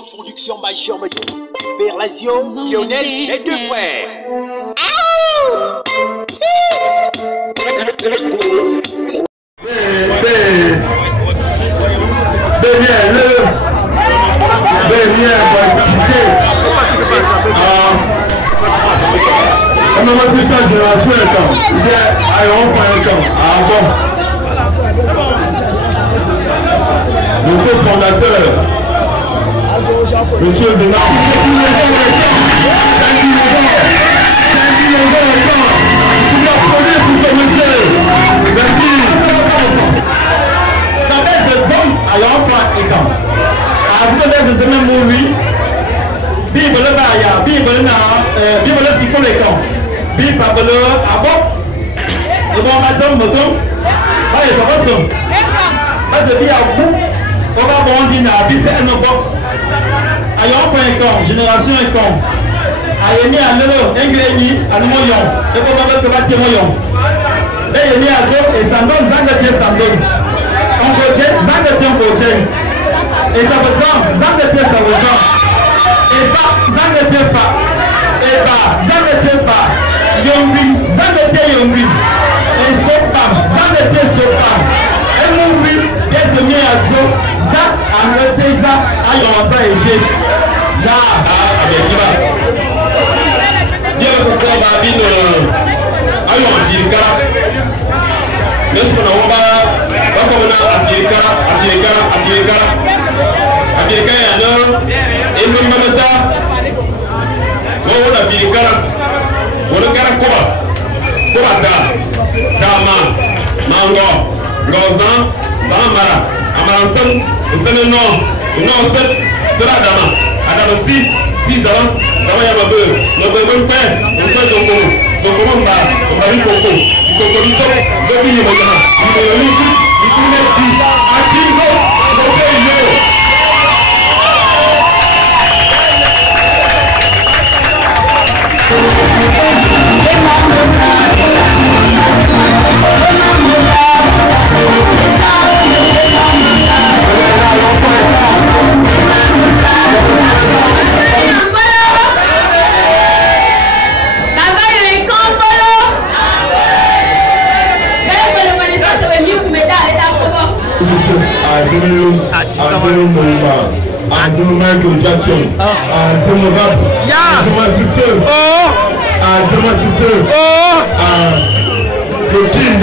coproduction Major Medo. Perlasio, Lionel et deux frères. On a montré ça Génération Ekang. Il est Ayong Fang Ekang. Ah bon. Le cofondateur, Monsieur le Dénard. Merci. Ça fait ce homme Ayong Fang Ekang. À ce même movie, Bible le Baya, Bible le Sikol Ekang. Bible le Abok. Et bon, maintenant, moto. Allez, ça va ça. Parce que à bout, on va bondir à Bible et nos bocs. Ayong Fang Ekang, Génération Ekang. Ayeni à l'eau, ingréni, à l'moyon. Et pour pas que bâtir moyon. Et yeni à l'eau, et ça donne, ça ne tient, ça donne. On coach, ça ne tient, coach. Et ça veut dire, ça ne tient, ça veut dire. Et pas, ça ne tient pas. Et pas, ça ne tient pas. Yongui, ça ne tient Yongui. Et Sopam, ça ne tient Sopam. Et Moui, qu'est-ce que mieux à Dieu? Ça, à noter ça, à Yonta et Dieu. Là, avec Dieu. Dieu pour faire Babine, à Yonta. N'est-ce qu'on a pas comme on a et nous même ça, on a dit on a quoi, Kama, Mango, Gozan, Samara, Amaranson, c'est non, sera Dama, Adam 6 ans, ça va y avoir deux, notre bon père, on fait son combat, on va lui coco, le billet, Michael Jackson, rap, le king,